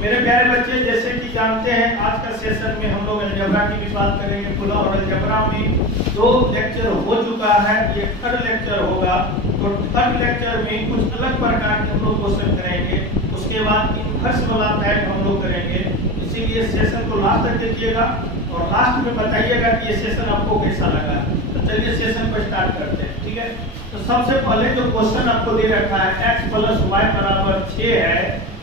मेरे प्यारे बच्चे, जैसे कि जानते हैं आज का सेशन में हम लोग अलजेब्रा की भी बात करेंगे पूरा, और अलजेब्रा में 2 लेक्चर हो चुका है, ये थर्ड लेक्चर होगा। तो थर्ड लेक्चर में कुछ अलग प्रकार के हम लोग क्वेश्चन करेंगे, उसके बाद इनवर्स वाला टाइप हम लोग करेंगे। इसीलिए सेशन को लास्ट तक देखिएगा और लास्ट में बताइएगा कि ये सेशन आपको कैसा लगा। तो चलिए सेशन को स्टार्ट करते हैं, ठीक है। तो सबसे पहले जो क्वेश्चन आपको दे रखा है x + y = 6 है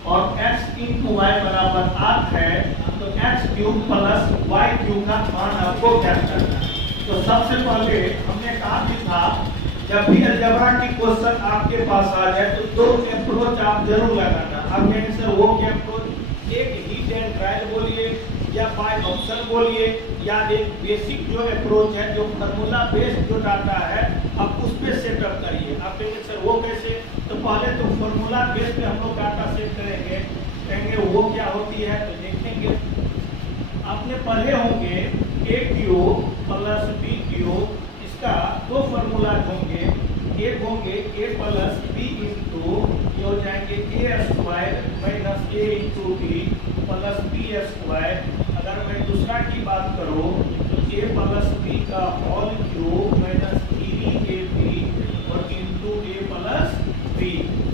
और x × y = 8 है, तो x³ + y³ का मान आपको ज्ञात करना है। तो सबसे पहले हमने कहा भी था, जब भी अलजेब्रा की क्वेश्चन आपके पास आ जाए तो 2 अप्रोच आप जरूर लगाना। आप कहेंगे सर वो क्या अप्रोच, एक हिट एंड ट्रायल बोलिए या बाय ऑप्शन बोलिए, या एक बेसिक जो अप्रोच है, जो फार्मूला बेस्ड जो डाटा है, आप उस पे सेटअप करिए। आप कहेंगे सर वो कैसे, तो पहले तो फार्मूला बेस्ड पे हम लोग डाटा सेट करेंगे। कहेंगे वो क्या होती है, तो देखेंगे आपने पढ़े होंगे AQ + BQ, इसका 2 फार्मूला होंगे। एक होंगे A + B इंटू ये हो जाएंगे A² - A × B + B²। अगर मैं दूसरा की बात करूं तो A + B का होल क्यूब - 3AB और इंटू A + B।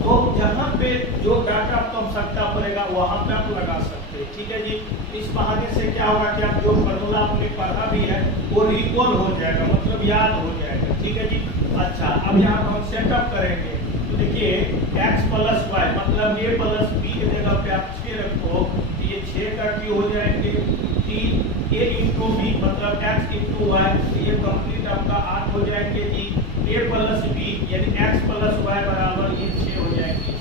तो जहाँ पे जो डाटा आपको आवश्यकता पड़ेगा वहाँ पे आप लगा सकते हैं, ठीक है जी। इस बहाने से क्या होगा कि आप जो फार्मूला आपने पढ़ा भी है वो रिकॉल हो जाएगा, मतलब याद हो जाएगा, ठीक है जी। अच्छा, अब यहाँ हम सेटअप करेंगे। तो देखिए x + y मतलब A + B की जगह पे आप 6 रखो, तो ये 6 का क्यूब हो जाएंगे 3, A × B मतलब x × y, तो ये कंप्लीट आपका 8 हो जाएंगे जी। A + B यानी x + y बराबर ये 6 हो जाएंगे।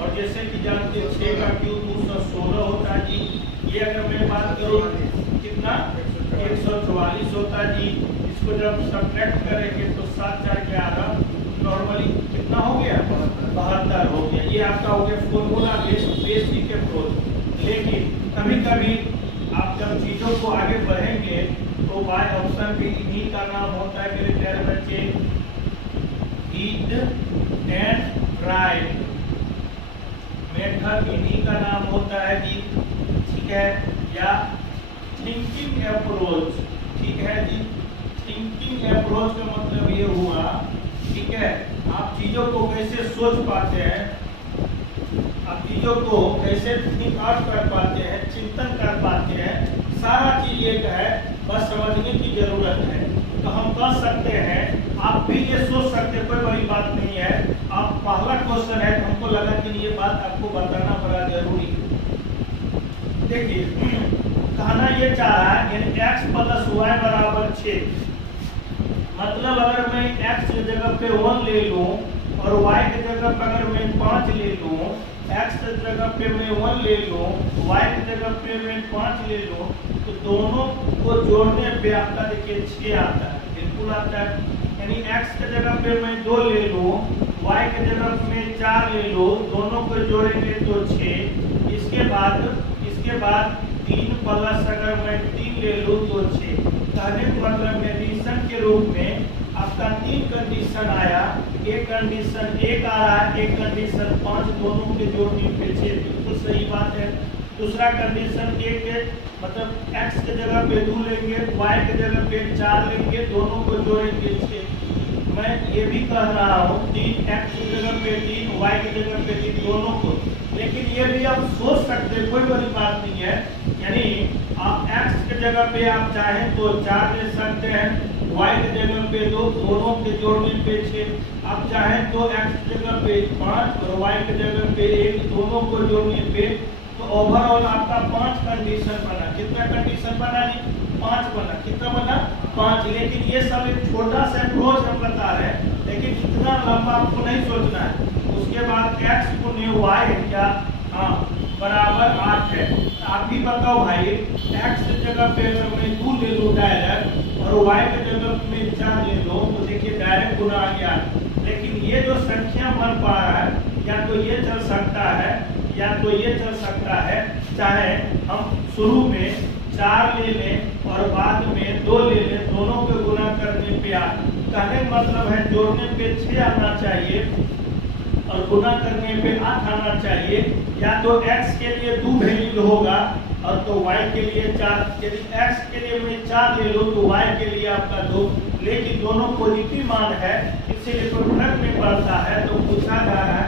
और जैसे कि जानते हैं 6 का क्यूब 216 होता है जी। ये अगर मैं बात करूँ कितना 144 होता है जी। इसको जब सब्ट्रैक्ट करेंगे तो 7 4 11 नॉर्मली कितना हो गया 72 हो गया। ये आपका हो गया फॉर्मूला बेसिक अप्रोच। लेकिन कभी कभी आप जब चीजों को आगे बढ़ेंगे तो बाय ऑप्शन भी इन्हीं का नाम होता है मेरे प्यारे बच्चे, हिट एंड ट्रायल मेथड इन्हीं का नाम होता है जी, ठीक है। या थिंकिंग अप्रोच, ठीक है जी। थिंकिंग अप्रोच का मतलब ये हुआ, ठीक है, आप चीजों को कैसे सोच पाते हैं, आप चीजों को कैसे थिंक आउट कर पाते हैं, चिंतन कर पाते हैं, सारा चीज एक है, बस समझने की जरूरत है। तो हम कह सकते हैं, आप भी ये सोच सकते हैं, कोई बड़ी बात नहीं है। आप पहला क्वेश्चन है, हमको लगा कि ये बात आपको बताना बड़ा जरूरी है। देखिए कहना ये चाह रहा है यानी x + y = 6, मतलब अगर मैं x की जगह पे 1 ले लूं और y की जगह पे अगर मैं 5 ले लूं, x की जगह पे मैं 1 ले लूं, y की जगह पे मैं 5 ले लूं, तो दोनों को जोड़ने पे आपका देखिए 6 आता है, बिल्कुल आता है। यानी x की जगह पे मैं 2 ले लूं, y की जगह पे मैं 4 ले लूं, दोनों को जोड़ेंगे तो 6। इसके बाद 3 प्लस अगर मैं 3 ले लूं तो 6। कहने का मतलब एडिशन के रूप में आपका 3 कंडीशन आया, एक कंडीशन 1 आ रहा है, एक कंडीशन 5, दोनों के जोड़ने पे 6, बिल्कुल सही बात है। दूसरा कंडीशन 1 है, मतलब x की जगह पे 2 लेंगे, y की जगह पे 4 लेंगे, दोनों को जोड़ेंगे 6। मैं ये भी कह रहा हूँ 3 x की जगह पे 3, y की जगह पे 3, दोनों को। लेकिन ये भी आप सोच सकते हैं, कोई बड़ी बात नहीं है। यानी आप x की जगह पे आप चाहें तो 4 ले सकते हैं, y की जगह पे 2, दोनों के जोड़ने पे 6। आप चाहें तो x की जगह पे 5 और y की जगह पे 1, दोनों को जोड़ने पे, तो ओवरऑल आपका 5 कंडीशन बना। कितना कंडीशन बना जी? 5 बना। कितना बना? 5। लेकिन ये सब एक छोटा सा अप्रोच हम बता रहे हैं, लेकिन इतना लंबा आपको नहीं सोचना है। उसके बाद x × y क्या, हाँ, बराबर 8 है। आप भी बताओ भाई, x की जगह पे अगर मैं 2 ले लूँ डायरेक्ट और y की जगह पे मैं 4 ले लूँ, तो देखिए डायरेक्ट गुना आ गया। लेकिन ये जो संख्या बन पा रहा है, या तो ये चल सकता है या तो ये चल सकता है। चाहे हम शुरू में 4 ले लें और बाद में 2 ले लें, दोनों को गुना करने पे 8। कहने का मतलब है जोड़ने पे 6 आना चाहिए और गुना करने पे 8 आना चाहिए। या तो x के लिए 2 वैल्यू होगा और तो y के लिए 4। यदि x के लिए मैं 4 ले लूँ तो y के लिए आपका 2, लेकिन दोनों पॉजिटिव मान है इसीलिए कोई फर्क नहीं पड़ता है। तो पूछा जा रहा है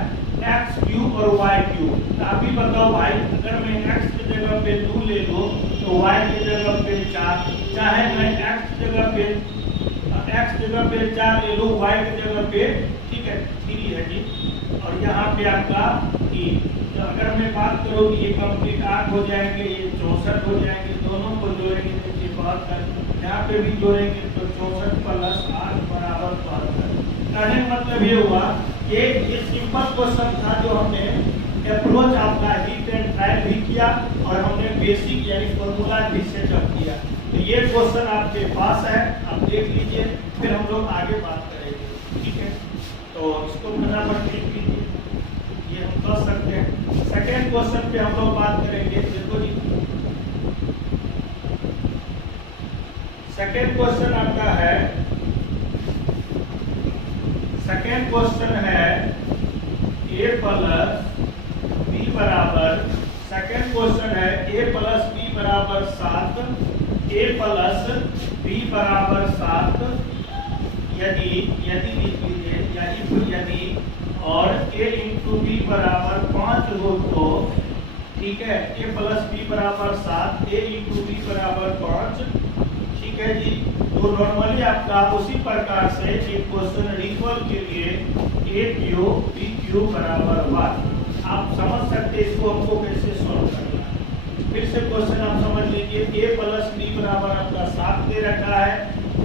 एक्स क्यूब और वाई क्यूब। तो अभी बताओ भाई, अगर मैं x की जगह पे 2 ले लूँ तो y की जगह पे 4, चाहे मैं x की जगह पे 4 ले लूँ, y की जगह पे ठीक है 3 है जी, और यहाँ पे आपका 3। तो अगर मैं बात करूँ कि ये कंप्लीट 8 हो जाएंगे, ये 64 हो जाएंगे, दोनों को जोड़ेंगे तो ये 72, यहाँ पे भी जोड़ेंगे तो 64 प्लस 8 बराबर 72। कहने का मतलब ये हुआ कि ये सिंपल क्वेश्चन था जो हमने अप्रोच आपका हिट एंड ट्रायल भी किया और हमने बेसिक यानी फॉर्मूला भी सेटअप किया। तो ये क्वेश्चन आपके पास है, आप देख लीजिए, फिर हम लोग आगे बात करेंगे, ठीक है। तो इसको फटाफट देख लीजिए, ये हम कर सकते हैं। सेकेंड क्वेश्चन पे हम लोग बात करेंगे। देखो जी, सेकेंड क्वेश्चन आपका है, सेकेंड क्वेश्चन है a प्लस b बराबर, सेकेंड क्वेश्चन है a प्लस b बराबर 7, a प्लस b बराबर 7 यदि लिख लीजिए यदि और a इंटू b बराबर 5 हो तो ठीक है, a प्लस b बराबर 7, a इंटू b बराबर 5, ठीक है जी। तो नॉर्मली आपका उसी प्रकार से एक क्वेश्चन रिजल्ट के लिए a क्यूब b क्यूब बराबर 1 आप समझ सकते हैं इसको हमको कैसे सॉल्व करना है। फिर से क्वेश्चन आप समझ लीजिए, a प्लस b बराबर आपका 7 दे रखा है,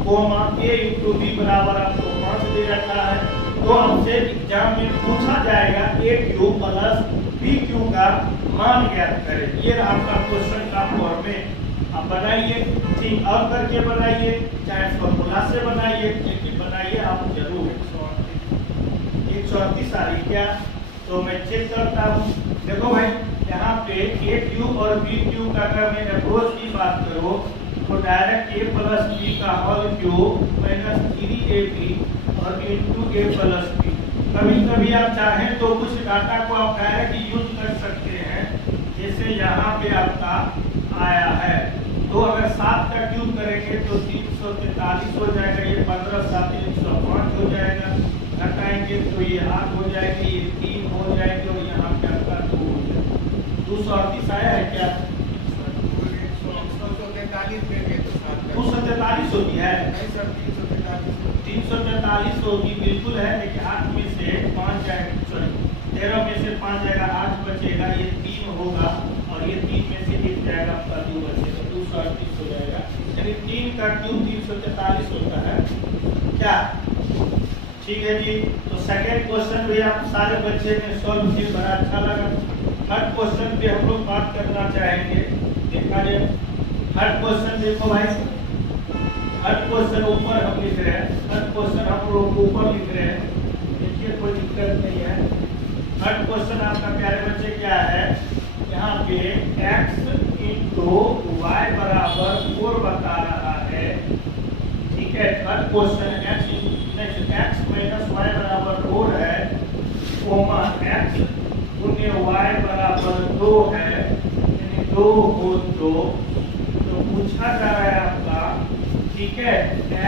कोमा a इंटू b बराबर आपको 5 दे रखा है। तो हमसे एग्जाम में पूछा जाएगा a cube plus b cube का मान ज्ञात करें। ये आपका क्वेश्चन का फॉर्मेट आप बनाइए, ठीक और करके बनाइए, चाहे फॉर्मूला से बनाइए, लेकिन बनाइए आप जरूर। 138 आ रही क्या? तो मैं चेक करता हूँ। देखो भाई, यहाँ पे a क्यूब और b क्यूब का अगर मैं अप्रोच की बात करूँ तो डायरेक्ट a प्लस b का होल क्यूब माइनस 3ab और इंटू a प्लस b। कभी कभी आप चाहें तो कुछ डाटा को आप डायरेक्ट यूज कर सकते हैं, जैसे यहाँ पे आपका आया है। तो अगर 7 का क्यूब करेंगे तो 343 हो जाएगा, ये 15 7 105 हो जाएगा, घटाएंगे तो ये 8 हो जाएगी, ये 3 हो जाएगी और यहाँ पे आपका 2 हो जाएगा। 238 आया है क्या? 243 होती है, 343 होगी बिल्कुल है, लेकिन 8 में से 5 जाएगा, सॉरी 13 में से 5 जाएगा, 8 बचेगा, ये 3 होगा और ये 3 में से 1 जाएगा, आपका 2 बचेगा, 238 हो जाएगा। यानी 3 का क्यूब 343 होता है क्या? ठीक है जी। तो सेकेंड क्वेश्चन भी आप सारे बच्चे ने सॉल्व किए, बड़ा अच्छा लगा। थर्ड क्वेश्चन पे हम लोग बात करना चाहेंगे। देखा जाए थर्ड क्वेश्चन, देखो भाई, थर्ड क्वेश्चन ऊपर हम लिख रहे हैं, थर्ड क्वेश्चन हम लोग ऊपर लिख रहे हैं, देखिए कोई दिक्कत नहीं है। थर्ड क्वेश्चन आपका प्यारे बच्चे क्या है, यहाँ पे x इंटू वाई बराबर 4 बता रहा है, ठीक है। Third question x minus Y बराबर 4 है, कोमा x गुने वाई बराबर 2 है, यानी 2 हो 2। तो पूछा जा रहा है आपका, ठीक है,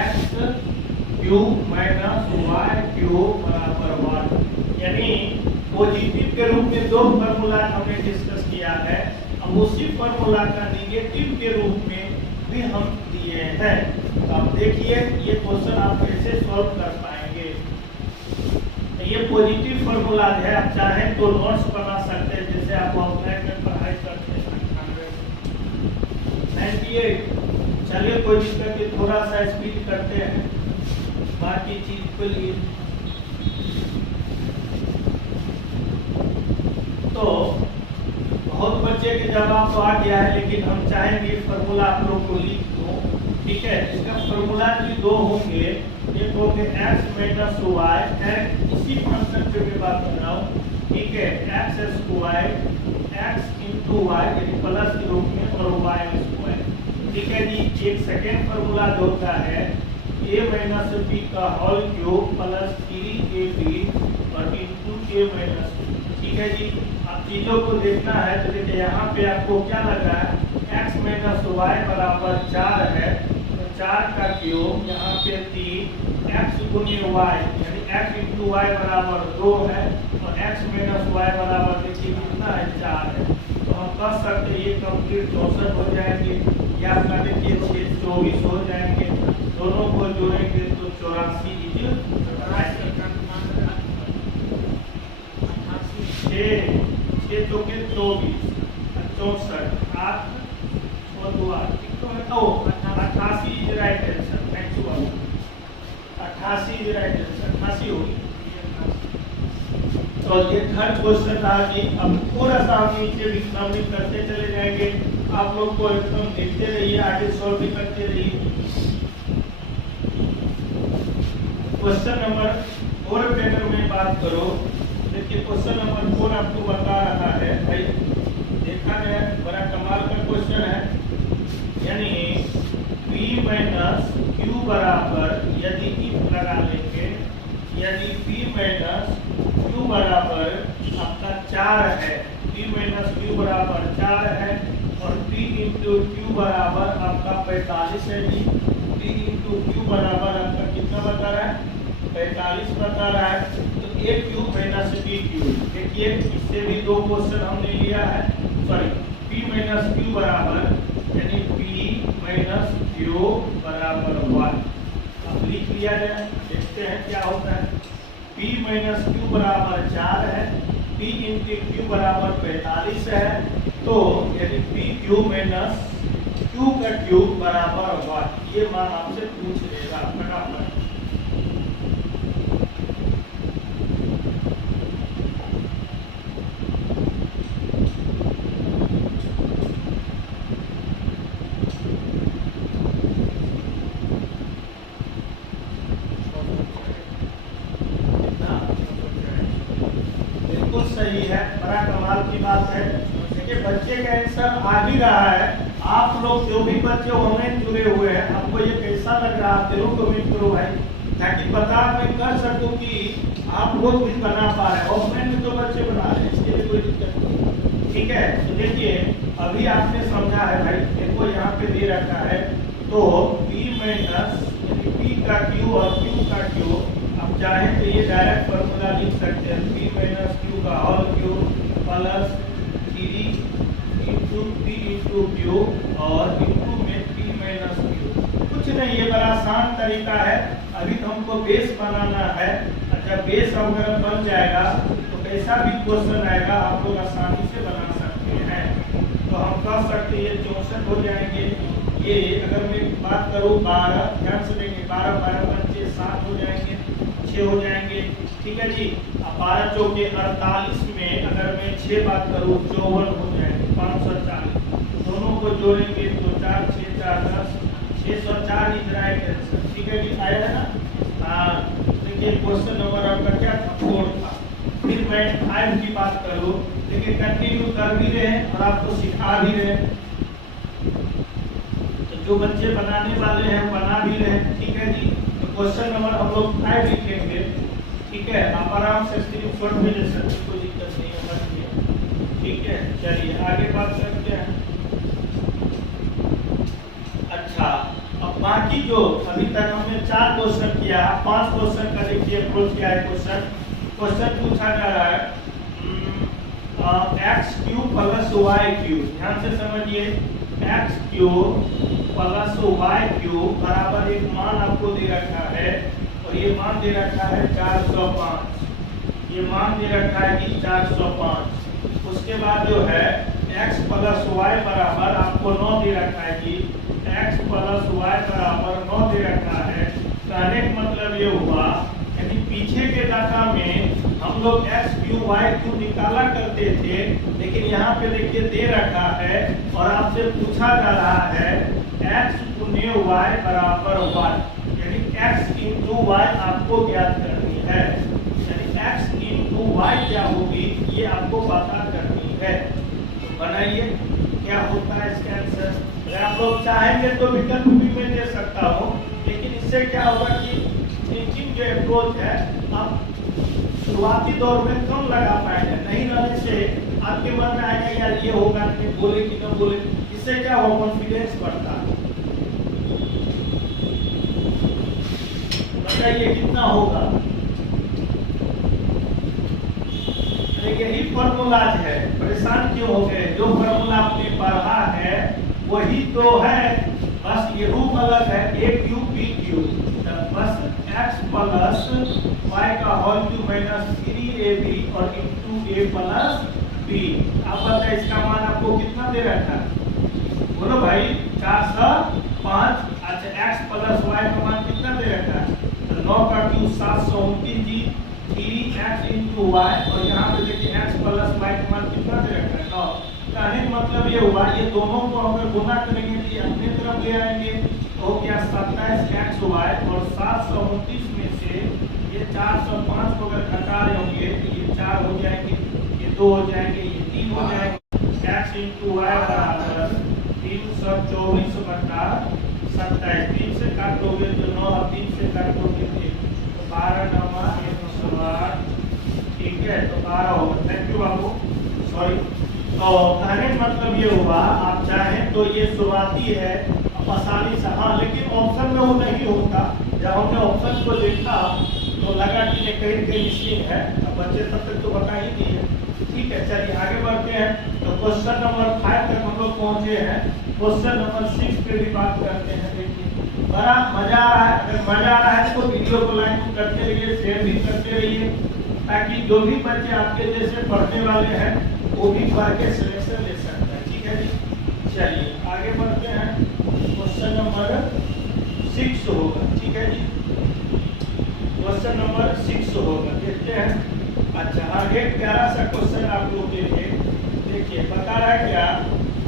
x cube minus Y cube बराबर 1, यानी पॉजिटिव के रूप में 2 फॉर्मूला हमने डिस्कस किया है। अब उसी फॉर्मूला का नेगेटिव के रूप में भी हम दिए हैं। तो आप देखिए ये क्वेश्चन आप कैसे सॉल्व कर पाएंगे। ये पॉजिटिव फॉर्मूला है, आप चाहें तो नोट्स बना सकते हैं, जैसे आप ऑफलाइन में पढ़ाई करते हैं। 98, चलिए कोई दिक्कत नहीं, थोड़ा सा स्पीड करते हैं बाकी चीज के लिए। तो बहुत बच्चे के जवाब तो आ गया है, लेकिन हम चाहेंगे फॉर्मूला आप लोग को लिख दो, ठीक है। इसका फॉर्मूला भी 2 होंगे, एक होंगे x माइनस वाई, इसी फंक्शन पे मैं बात कर रहा हूँ, ठीक है, X square x into Y यानी प्लस के रूप में और वाई स्क्वायर, ठीक है जी। एक सेकेंड फॉर्मूला जो होता है a माइनस b का होल क्यूब प्लस 3ab और इंटू a माइनस, ठीक है जी। अब चीजों को देखना है तो देखिए यहाँ पे आपको क्या लग रहा है, x माइनस वाई बराबर 4 है, तो 4 का क्यूब यहाँ पे 3 x गुने y यानी x इंटू वाई बराबर 2 है, और x माइनस वाई बराबर देखिए कितना है, 4 है। तो हम कह सकते हैं ये कंप्लीट 64 हो जाएंगे, या आपका देखिए 24 हो जाएंगे, दोनों को जोड़ेंगे तो 84 छः चौके 24 64 8 और 2 88 is right answer. Thank you, 88 is right answer, 88 होगी। तो ये थर्ड क्वेश्चन था जी। अब थोड़ा सा हम नीचे भी नंबरिंग करते चले जाएंगे, आप लोग को एकदम देखते रहिए, आगे सॉल्व भी करते रहिए। क्वेश्चन नंबर 4 पे अगर मैं बात करूं, देखिए क्वेश्चन नंबर 4 आपको बता रहा है भाई, देखा गया बड़ा कमाल का क्वेश्चन है, यानी p माइनस q बराबर, यदि इफ लगा लेंगे, यदि p माइनस q बराबर आपका 4 है, p माइनस q बराबर 4 है, और p इंटू q बराबर आपका 45 है जी। p इंटू q बराबर आपका कितना बता रहा है, 45 बता रहा है। तो a cube minus b cube, देखिए इससे भी दो क्वेश्चन हमने लिया है, सॉरी p माइनस q बराबर यानी p माइनस q बराबर 1। अब लिख लिया जाए, देखते हैं क्या होता है। p माइनस q बराबर 4 है, p इंटू q बराबर 45 है, तो यानी p क्यूब माइनस q का क्यूब बराबर 1, ये मान आपसे पूछ लेगा फटाफट। सही है, बड़ा कमाल की बात है। देखिए बच्चे का आंसर आ ही रहा है। आप लोग जो भी बच्चे ऑनलाइन जुड़े हुए हैं, आपको ये कैसा लग रहा है जरूर कमेंट करो भाई, ताकि पता मैं कर सकूं कि आप लोग भी बना पा रहे हैं। ऑफलाइन में तो बच्चे बना रहे हैं, इसके लिए कोई दिक्कत नहीं, ठीक है। तो देखिए अभी आपने समझा है भाई, देखो यहाँ पे दे रखा है, तो p माइनस यानी p का q और q का q, अब चाहे तो ये डायरेक्ट फॉर्मूला लिख सकते हैं, p माइनस q का whole cube plus 3 into p into q और इंटू में p माइनस q। कुछ नहीं, ये बड़ा आसान तरीका है। अभी तो हमको बेस बनाना है। अच्छा, बेस अगर बन जाएगा तो कैसा भी क्वेश्चन आएगा आप लोग आसानी से बना सकते हैं। तो हम कह सकते हैं ये 64 हो जाएंगे। ये अगर मैं बात करूँ 12, ध्यान से देंगे, 12 12 5 7 हो जाएंगे, 6 हो जाएंगे, ठीक है जी। अब 12 चौके 48 में अगर मैं 6 बात करूँ 54 हो जाएंगे, 540, दोनों को जोड़ेंगे तो 4 6 4 10, 604 इज राइट आंसर, ठीक है जी। आया है ना। हाँ, देखिए क्वेश्चन नंबर आपका क्या था, 4 था। फिर मैं 5 की बात करूँ, देखिए कंटिन्यू कर भी रहे हैं और आपको सिखा भी रहे हैं, तो जो बच्चे बनाने वाले हैं बना भी रहे हैं, ठीक है जी। तो क्वेश्चन नंबर हम लोग 5 लिखेंगे, ठीक है। आप आराम से स्क्रीनशॉट भी ले सकते, कोई दिक्कत नहीं है, ठीक है। चलिए आगे बात करते हैं। अच्छा, अब बाकी जो अभी तक हमने 4 क्वेश्चन किया, 5 क्वेश्चन का देखिए अप्रोच क्या है। क्वेश्चन पूछा जा रहा है X cube plus Y cube, ध्यान से समझिए, X cube plus Y cube बराबर एक मान आपको दे रखा है, और ये मान दे रखा है 405, ये मान दे रखा है कि 405। उसके बाद जो है x प्लस वाई बराबर आपको 9 दे रखा है कि x प्लस वाई बराबर 9 दे रखा है। कहने का मतलब ये हुआ, यानी पीछे के डाटा में हम लोग x क्यूब वाई क्यूब निकाला करते थे, लेकिन यहाँ पे देखिए दे रखा है और आपसे पूछा जा रहा है x गुने y बराबर 1, यानी x इंटू वाई आपको ज्ञात करनी है, यानी x इंटू वाई क्या होगी ये आपको पता करनी है। तो बनाइए क्या होता है इसका आंसर। अगर आप लोग चाहेंगे तो विकल्प भी मैं दे सकता हूँ, लेकिन इससे क्या होगा कि टीचिंग जो अप्रोच है, आप शुरुआती दौर में कम लगा पाएंगे, नहीं रहने से आपके मन में आएगा यार ये होगा कि बोले कि न बोले, इससे क्या हो कॉन्फिडेंस बढ़ता है। बताइए कितना होगा? यही फॉर्मूलाज है, परेशान क्यों हो गए? जो फॉर्मूला आपने पढ़ा है वही तो है, बस ये रूप अलग है, ए क्यू बी क्यू, बस x प्लस वाई का होल क्यूब माइनस 3ab और इंटू a प्लस b। अब बताइए इसका मान आपको कितना दे रखा है? बोलो भाई 405। अच्छा x प्लस वाई का मान कितना दे रखा है? तो 9 का क्यूब 729 जी, 3x इंटू वाई, और यहाँ पे देखिए x प्लस वाई का मान कितना दे रखा है? 9। कहने का मतलब ये हुआ ये दोनों को हमें गुना करेंगे तो ये अपने तरफ ले आएंगे, हो गया 27xy, और 729 में से ये 405 को अगर घटा रहे होंगे तो ये 4 हो जाएंगे, ये 2 हो जाएंगे, ये 3 हो जाएंगे। x इंटू वाई बराबर 324 बटा 27। 3 से काटोगे तो 9, 3 से काटोगे तो 12 9 108, ठीक है, तो 12 होगा। Thank you Babu, sorry. तो कहने का मतलब ये हुआ आप चाहें तो ये शुरुआती है आसानी से, हाँ, लेकिन ऑप्शन में वो नहीं होता। जब हमने ऑप्शन को देखा तो लगा कि ये कहीं कहीं मिसिंग है, अब बच्चे तब तक तो बता ही दिए। ठीक है, चलिए आगे बढ़ते हैं। तो क्वेश्चन नंबर 5 तक हम लोग पहुंचे हैं। क्वेश्चन नंबर 6 पे भी बात करते हैं। देखिए बड़ा मजा आ रहा है, अगर मजा आ रहा है तो वीडियो को लाइक करते रहिए, शेयर भी करते रहिए, ताकि जो भी बच्चे आपके जैसे पढ़ने वाले हैं वो भी पढ़ के सिलेक्शन ले सकते हैं। ठीक है जी, चलिए आगे बढ़ते हैं। क्वेश्चन नंबर 6 होगा, ठीक है जी, क्वेश्चन नंबर 6 होगा, देखते हैं। अच्छा हाँ, एक प्यारा सा क्वेश्चन आप लोग के लिए देखिए, बता रहा है क्या,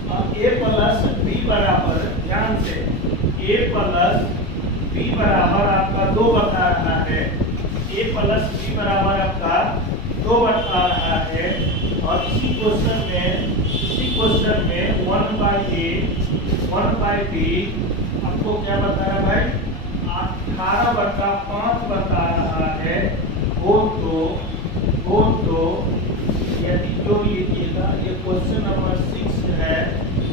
a प्लस बी बराबर, ध्यान से, a प्लस बी बराबर आपका 2 बता रहा है, a प्लस बी बराबर आपका 2 बता रहा है, और इसी क्वेश्चन में 1/a 1/b आपको क्या बता रहा है भाई? 18/5 बता रहा है। वो तो यदि जो लीजिएगा, ये क्वेश्चन नंबर 6 है,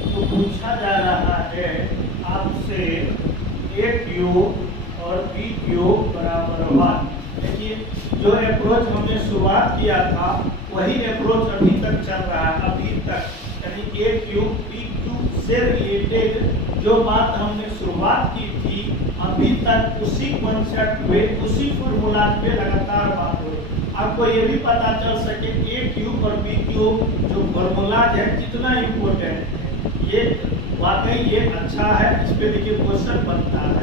तो पूछा जा रहा है आपसे a क्यूब और b क्यूब बराबर 1। देखिए जो अप्रोच हमने शुरुआत किया था वही अप्रोच अभी तक चल रहा है, अभी तक, यानी a क्यूब b क्यूब से रिलेटेड जो बात हमने शुरुआत की थी अभी तक उसी कॉन्सेप्ट पे, उसी फॉर्मूला पे लगातार बात हो रही। आपको ये भी पता चल सके a क्यूब और b क्यूब जो फॉर्मूला है कितना इम्पोर्टेंट है, ये वाकई ये अच्छा है, इस पे देखिए क्वेश्चन बनता है।